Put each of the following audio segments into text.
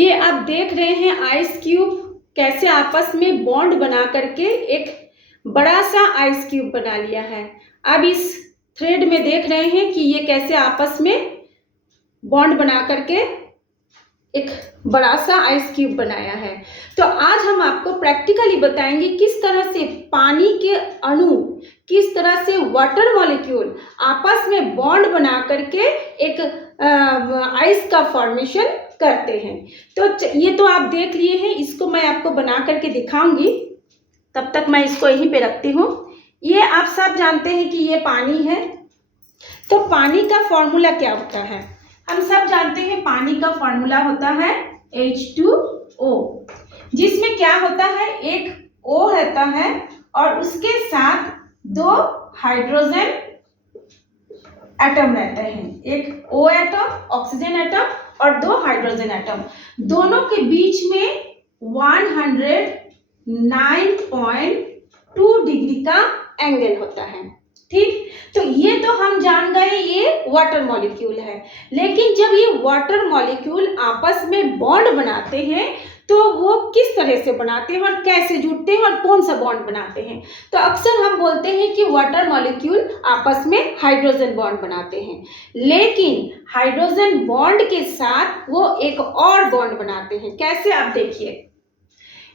ये आप देख रहे हैं आइस क्यूब कैसे आपस में बॉन्ड बना करके एक बड़ा सा आइस क्यूब बना लिया है। अब इस थ्रेड में देख रहे हैं कि ये कैसे आपस में बॉन्ड बना करके एक बड़ा सा आइस क्यूब बनाया है। तो आज हम आपको प्रैक्टिकली बताएंगे किस तरह से पानी के अणु, किस तरह से वाटर मॉलिक्यूल आपस में बॉन्ड बना करके एक आइस का फॉर्मेशन करते हैं। तो ये तो आप देख लिए हैं, इसको मैं आपको बना करके दिखाऊंगी। तब तक मैं इसको यहीं पे रखती हूँ। ये आप सब जानते हैं कि ये पानी है। तो पानी का फॉर्मूला क्या होता है? हम सब जानते हैं पानी का फॉर्मूला होता है H2O, जिसमें क्या होता है, एक O रहता है और उसके साथ दो हाइड्रोजन एटम रहते हैं। एक O एटम, ऑक्सीजन एटम और दो हाइड्रोजन एटम, दोनों के बीच में 109.2 डिग्री का एंगल होता है। ठीक, तो ये तो हम जान गए ये वाटर मॉलिक्यूल है। लेकिन जब ये वाटर मॉलिक्यूल आपस में बॉन्ड बनाते हैं तो वो किस तरह से बनाते हैं और कैसे जुड़ते हैं और कौन सा बॉन्ड बनाते हैं? तो अक्सर हम बोलते हैं कि वाटर मॉलिक्यूल आपस में हाइड्रोजन बॉन्ड बनाते हैं, लेकिन हाइड्रोजन बॉन्ड के साथ वो एक और बॉन्ड बनाते हैं। कैसे? आप देखिए,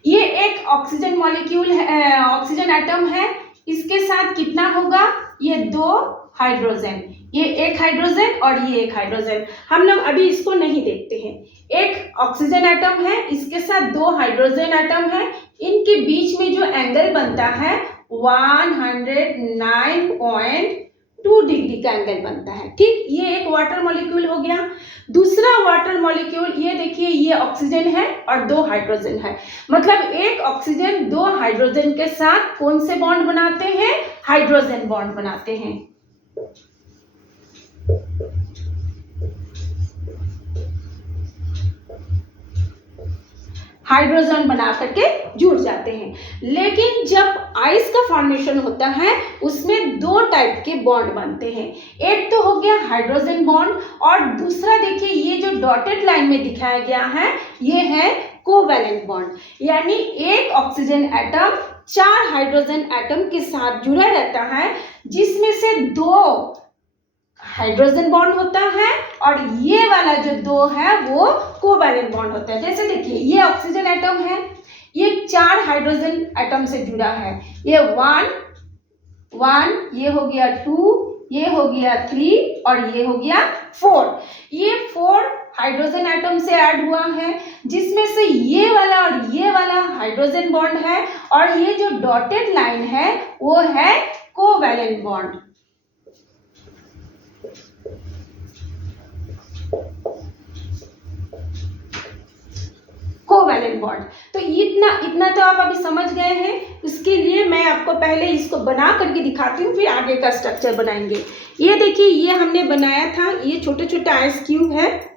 ये एक ऑक्सीजन मॉलिक्यूल है, ऑक्सीजन एटम है, इसके साथ कितना होगा? ये दो हाइड्रोजन, ये एक हाइड्रोजन और ये एक हाइड्रोजन। हम लोग अभी इसको नहीं देखते हैं। एक ऑक्सीजन एटम है, इसके साथ दो हाइड्रोजन एटम है, इनके बीच में जो एंगल बनता है 109.2 डिग्री का एंगल बनता है। ठीक, ये एक वाटर मॉलिक्यूल हो गया। दूसरा वाटर मॉलिक्यूल, ये देखिए, ये ऑक्सीजन है और दो हाइड्रोजन है। मतलब एक ऑक्सीजन दो हाइड्रोजन के साथ कौन से बॉन्ड बनाते हैं? हाइड्रोजन बॉन्ड बनाते हैं। हाइड्रोजन बना करके जुड़ जाते हैं। लेकिन जब आइस का फॉर्मेशन होता है उसमें दो टाइप के बॉन्ड बनते हैं। एक तो हो गया हाइड्रोजन बॉन्ड और दूसरा देखिए, ये जो डॉटेड लाइन में दिखाया गया है ये है कोवैलेंट बॉन्ड। यानी एक ऑक्सीजन एटम चार हाइड्रोजन एटम के साथ जुड़ा रहता है, जिसमें से दो हाइड्रोजन बॉन्ड होता है और ये वाला जो दो है वो कोवैलेंट बॉन्ड होता है। जैसे देखिए, ये ऑक्सीजन एटम है, ये चार हाइड्रोजन एटम से जुड़ा है। ये 1 ये हो गया 2, ये हो गया 3 और ये हो गया 4। ये 4 हाइड्रोजन एटम से ऐड हुआ है, जिसमें से ये वाला और ये वाला हाइड्रोजन बॉन्ड है और ये जो डॉटेड लाइन है वो है कोवैलेंट बॉन्ड। Covalent bond. तो इतना तो आप अभी समझ गए हैं। उसके लिए मैं आपको पहले इसको बना करके दिखाती हूँ, फिर आगे का स्ट्रक्चर बनाएंगे। ये देखिए, ये हमने बनाया था, ये छोटे छोटे आइस क्यूब है।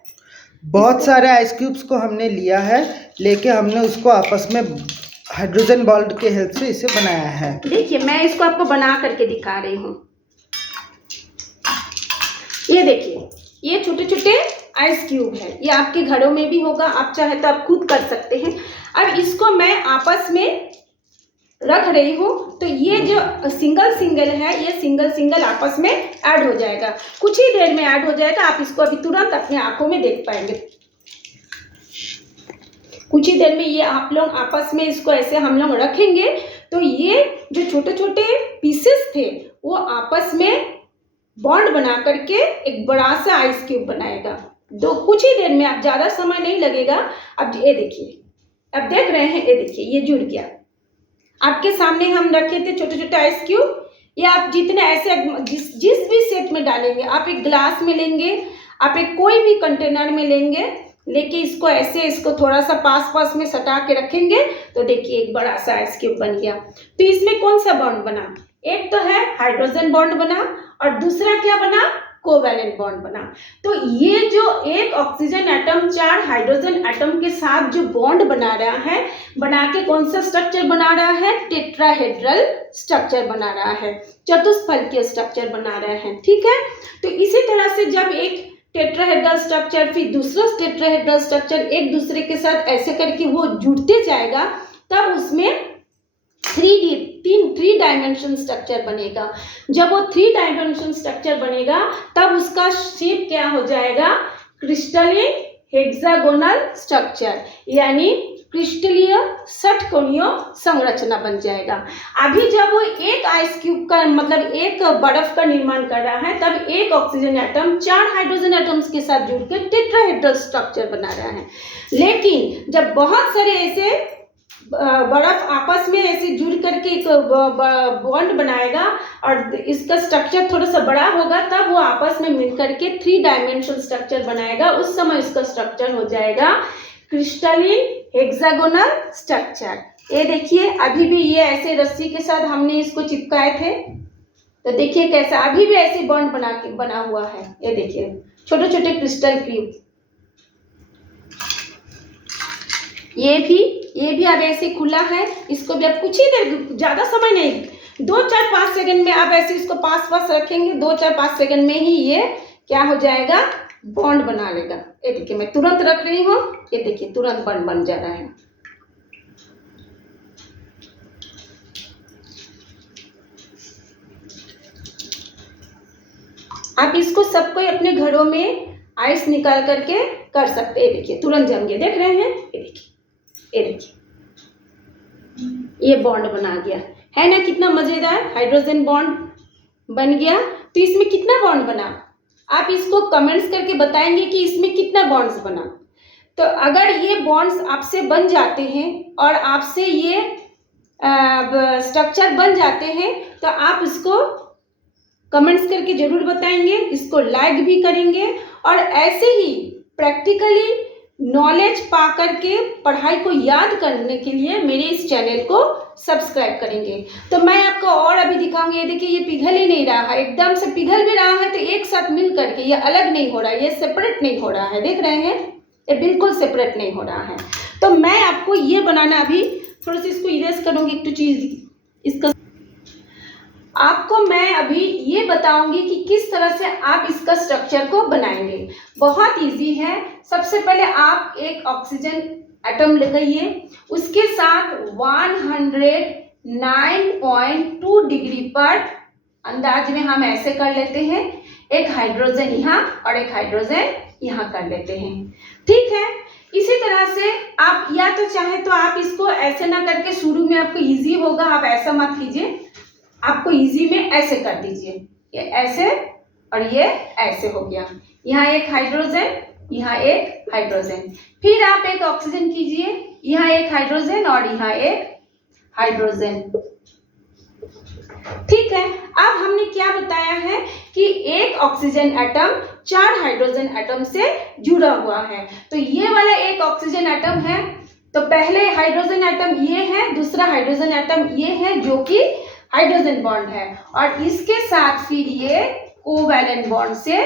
बहुत सारे आइस क्यूब्स को हमने लिया है, लेके हमने उसको आपस में हाइड्रोजन बॉन्ड के हेल्प से इसे बनाया है। देखिए, मैं इसको आपको बना करके दिखा रही हूँ। ये देखिए, ये छोटे छोटे आइस क्यूब है। ये आपके घरों में भी होगा, आप चाहे तो आप खुद कर सकते हैं। अब इसको मैं आपस में रख रही हूँ, तो ये जो सिंगल है, ये सिंगल आपस में ऐड हो जाएगा। कुछ ही देर में ऐड हो जाएगा। आप इसको अभी तुरंत अपनी आंखों में देख पाएंगे। कुछ ही देर में ये आप लोग आपस में इसको ऐसे हम लोग रखेंगे तो ये जो छोटे छोटे पीसेस थे वो आपस में बॉन्ड बना करके एक बड़ा सा आइस क्यूब बनाएगा। कुछ ही देर में, आप ज़्यादा समय नहीं लगेगा। अब ये देखिए, अब देख रहे हैं, ये देखिए, ये जुड़ गया। आपके सामने हम रखे थे छोटे छोटे आइस क्यूब। ये आप जितने ऐसे जिस भी सेट में डालेंगे, आप एक ग्लास में लेंगे, आप एक कोई भी कंटेनर में लेंगे, लेके इसको ऐसे, इसको थोड़ा सा पास में सटा के रखेंगे तो देखिए एक बड़ा सा आइस क्यूब बन गया। तो इसमें कौन सा बॉन्ड बना? एक तो है हाइड्रोजन बॉन्ड बना और दूसरा क्या बना? कोवैलेंट बॉन्ड बना। तो ये जो एक ऑक्सीजन एटम चार हाइड्रोजन एटम के साथ जो बॉन्ड बना रहा है, बना के कौन सा स्ट्रक्चर बना रहा है? टेट्राहेड्रल स्ट्रक्चर बना रहा है, चतुष्फलकीय स्ट्रक्चर बना रहा है। ठीक है, तो इसी तरह से जब एक टेट्राहेड्रल स्ट्रक्चर, फिर दूसरा टेट्राहेड्रल स्ट्रक्चर एक दूसरे के साथ ऐसे करके वो जुड़ते जाएगा, तब उसमें थ्री डायमेंशन स्ट्रक्चर बनेगा। जब वो 3 डायमेंशन स्ट्रक्चर बनेगा तब उसका शेप क्या हो जाएगा, क्रिस्टलीन हेक्सागोनल स्ट्रक्चर, यानी क्रिस्टलीय षटकोणीय संरचना बन जाएगा। अभी जब वो एक आइस क्यूब का मतलब एक बर्फ का निर्माण कर रहा है, तब एक ऑक्सीजन एटम 4 हाइड्रोजन एटम्स के साथ जुड़कर टेट्राहेड्रल स्ट्रक्चर बना रहा है। लेकिन जब बहुत सारे ऐसे बर्फ आपस में ऐसे जुड़ करके एक बॉन्ड बनाएगा और इसका स्ट्रक्चर थोड़ा सा बड़ा होगा, तब वो आपस में मिल करके 3 डायमेंशनल स्ट्रक्चर बनाएगा। उस समय इसका स्ट्रक्चर हो जाएगा क्रिस्टलीन हेक्सागोनल स्ट्रक्चर। ये देखिए, अभी भी ये ऐसे रस्सी के साथ हमने इसको चिपकाए थे, तो देखिए कैसा अभी भी ऐसे बॉन्ड बना हुआ है। ये देखिए छोटे छोटे क्रिस्टल क्यूब, ये भी अब ऐसे खुला है। इसको भी अब कुछ ही देर, ज़्यादा समय नहीं, 2-4-5 सेकंड में आप ऐसे इसको पास रखेंगे, 2-4-5 सेकंड में ही ये क्या हो जाएगा, बॉन्ड बना लेगा। ये देखिए मैं तुरंत रख रही हूँ, ये देखिए तुरंत बॉन्ड बन जा रहा है। आप इसको सबको अपने घरों में आइस निकाल करके कर सकते हैं। देखिए तुरंत जम गया, देख रहे हैं, ये देखिए ये बॉन्ड बना गया है ना, कितना मजेदार हाइड्रोजन बॉन्ड बन गया। तो इसमें कितना बॉन्ड बना, आप इसको कमेंट्स करके बताएंगे कि इसमें कितना बॉन्ड्स बना। तो अगर ये बॉन्ड्स आपसे बन जाते हैं और आपसे ये स्ट्रक्चर बन जाते हैं, तो आप इसको कमेंट्स करके जरूर बताएंगे, इसको लाइक भी करेंगे और ऐसे ही प्रैक्टिकली नॉलेज पा करके पढ़ाई को याद करने के लिए मेरे इस चैनल को सब्सक्राइब करेंगे। तो मैं आपको और अभी दिखाऊंगी। ये देखिए ये पिघल ही नहीं रहा है, एकदम से पिघल भी रहा है तो एक साथ मिल करके, ये अलग नहीं हो रहा है, ये सेपरेट नहीं हो रहा है, देख रहे हैं, ये बिल्कुल सेपरेट नहीं हो रहा है। तो मैं आपको ये बनाना अभी थोड़ा सा इसको इरेज करूँगी, एक तो चीज़ इसका आपको मैं अभी ये बताऊंगी कि किस तरह से आप इसका स्ट्रक्चर को बनाएंगे। बहुत इजी है। सबसे पहले आप एक ऑक्सीजन एटम लगाइए, उसके साथ 109.2 डिग्री पर अंदाज में हम ऐसे कर लेते हैं, एक हाइड्रोजन यहाँ और एक हाइड्रोजन यहाँ कर लेते हैं, ठीक है। इसी तरह से आप या तो चाहे तो आप इसको ऐसे ना करके, शुरू में आपको इजी होगा, आप ऐसा मत कीजिए, आपको इजी में ऐसे कर दीजिए, ये ऐसे और ये ऐसे हो गया। यहाँ एक हाइड्रोजन, यहाँ एक हाइड्रोजन, फिर आप एक ऑक्सीजन कीजिए, यहाँ एक हाइड्रोजन और यहाँ एक हाइड्रोजन, ठीक है। अब हमने क्या बताया है कि एक ऑक्सीजन एटम 4 हाइड्रोजन एटम से जुड़ा हुआ है। तो ये वाला एक ऑक्सीजन एटम है, तो पहले हाइड्रोजन एटम ये है, दूसरा हाइड्रोजन एटम ये है जो कि हाइड्रोजन बॉन्ड है, और इसके साथ फिर ये कोवैलेंट बॉन्ड से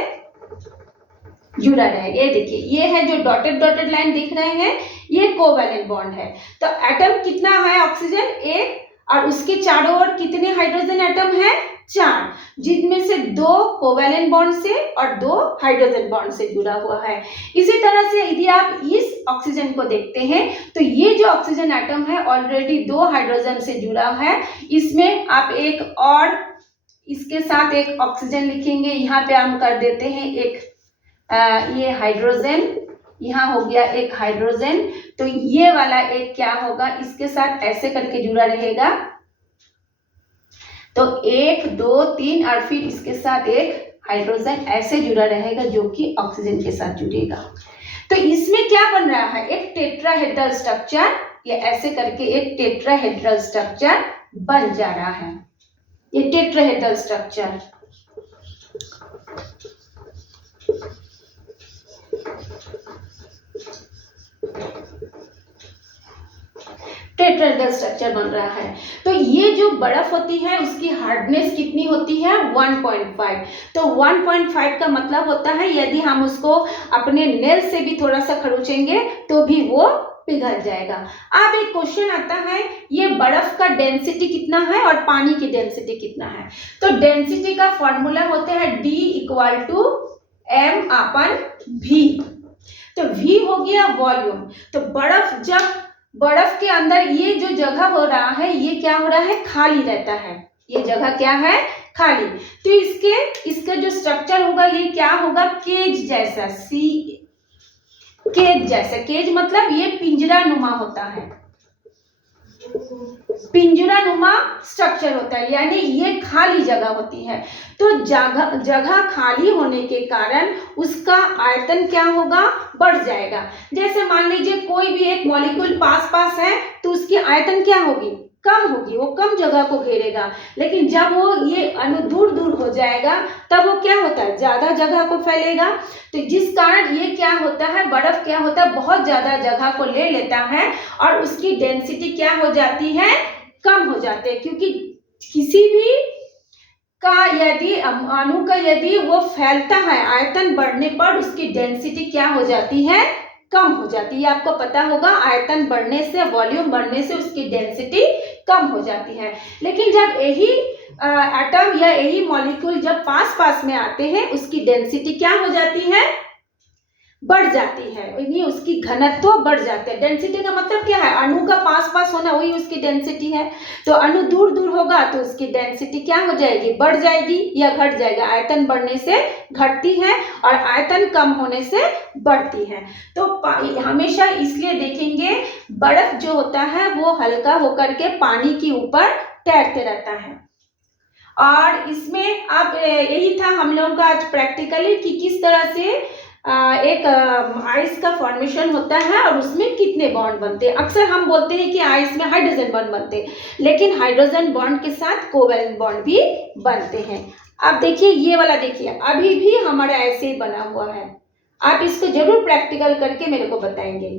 जुड़ा रहेगा। ये देखिए ये है जो डॉटेड लाइन दिख रहे हैं, ये कोवैलेंट बॉन्ड है। तो एटम कितना है ऑक्सीजन, एक, और उसके चारों ओर कितने हाइड्रोजन एटम है, 4, जिनमें से 2 कोवैलेंट बॉन्ड से और 2 हाइड्रोजन बॉन्ड से जुड़ा हुआ है। इसी तरह से यदि आप इस ऑक्सीजन को देखते हैं तो ये जो ऑक्सीजन एटम है ऑलरेडी 2 हाइड्रोजन से जुड़ा है। इसमें आप एक और इसके साथ एक ऑक्सीजन लिखेंगे, यहाँ पे हम कर देते हैं एक ये हाइड्रोजन, यहाँ हो गया एक हाइड्रोजन। तो ये वाला एक क्या होगा, इसके साथ ऐसे करके जुड़ा रहेगा, तो 1 2 3 और फिर इसके साथ एक हाइड्रोजन ऐसे जुड़ा रहेगा जो कि ऑक्सीजन के साथ जुड़ेगा। तो इसमें क्या बन रहा है, एक टेट्राहेड्रल स्ट्रक्चर, ये ऐसे करके एक टेट्राहेड्रल स्ट्रक्चर बन जा रहा है, ये टेट्राहेड्रल स्ट्रक्चर। टेट्राहेड्रल स्ट्रक्चर बन रहा है। तो ये जो बर्फ होती है उसकी हार्डनेस कितनी होती है, 1.5। तो 1.5 का मतलब होता है यदि हम उसको अपने नेल से भी थोड़ा सा खरोचेंगे तो भी वो पिघल जाएगा। अब एक क्वेश्चन आता है, ये बर्फ का डेंसिटी कितना है और पानी की डेंसिटी कितना है। तो डेंसिटी का फॉर्मूला होता है D = m अपन v। तो v हो गया वॉल्यूम। तो बर्फ के अंदर ये जो जगह हो रहा है, ये क्या हो रहा है, खाली रहता है। ये जगह क्या है, खाली। तो इसका जो स्ट्रक्चर होगा ये क्या होगा, केज जैसा, केज जैसा। केज मतलब ये पिंजरा नुमा होता है, पिंजरा नुमा स्ट्रक्चर होता है, यानी ये खाली जगह होती है। तो जगह खाली होने के कारण उसका आयतन क्या होगा, बढ़ जाएगा। जैसे मान लीजिए कोई भी एक मॉलिक्यूल पास है तो उसकी आयतन क्या होगी, कम होगी, वो कम जगह को घेरेगा। लेकिन जब वो ये अणु दूर हो जाएगा तब वो क्या होता है, ज्यादा जगह को फैलेगा। तो जिस कारण ये क्या होता है, बर्फ क्या होता है, बहुत ज्यादा जगह को ले लेता है और उसकी डेंसिटी क्या हो जाती है, कम हो जाते हैं। क्योंकि किसी भी का यदि अणु का यदि वो फैलता है, आयतन बढ़ने पर उसकी डेंसिटी क्या हो जाती है, कम हो जाती है। आपको पता होगा आयतन बढ़ने से, वॉल्यूम बढ़ने से उसकी डेंसिटी कम हो जाती है। लेकिन जब यही एटम या यही मॉलिक्यूल जब पास में आते हैं, उसकी डेंसिटी क्या हो जाती है, बढ़ जाती है, यानी उसकी घनत्व बढ़ जाते हैं। डेंसिटी का मतलब क्या है, अणु का पास होना, वही उसकी डेंसिटी है। तो अणु दूर होगा तो उसकी डेंसिटी क्या हो जाएगी, बढ़ जाएगी या घट जाएगा। आयतन बढ़ने से घटती है और आयतन कम होने से बढ़ती है। तो हमेशा इसलिए देखेंगे बर्फ जो होता है वो हल्का होकर के पानी के ऊपर तैरते रहता है। और इसमें अब यही था हम लोगों का आज प्रैक्टिकली कि किस तरह से एक आइस का फॉर्मेशन होता है और उसमें कितने बॉन्ड बनते हैं। अक्सर हम बोलते हैं कि आइस में हाइड्रोजन बॉन्ड बनते हैं, लेकिन हाइड्रोजन बॉन्ड के साथ कोवैलेंट बॉन्ड भी बनते हैं। अब देखिए ये वाला, देखिए अभी भी हमारा ऐसे ही बना हुआ है। आप इसको जरूर प्रैक्टिकल करके मेरे को बताएंगे।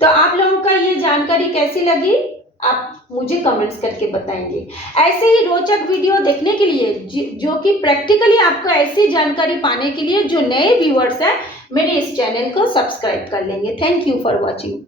तो आप लोगों का ये जानकारी कैसी लगी, आप मुझे कमेंट्स करके बताएंगे। ऐसे ही रोचक वीडियो देखने के लिए, जो कि प्रैक्टिकली आपको ऐसी जानकारी पाने के लिए जो नए व्यूअर्स हैं, मेरे इस चैनल को सब्सक्राइब कर लेंगे। Thank you for watching.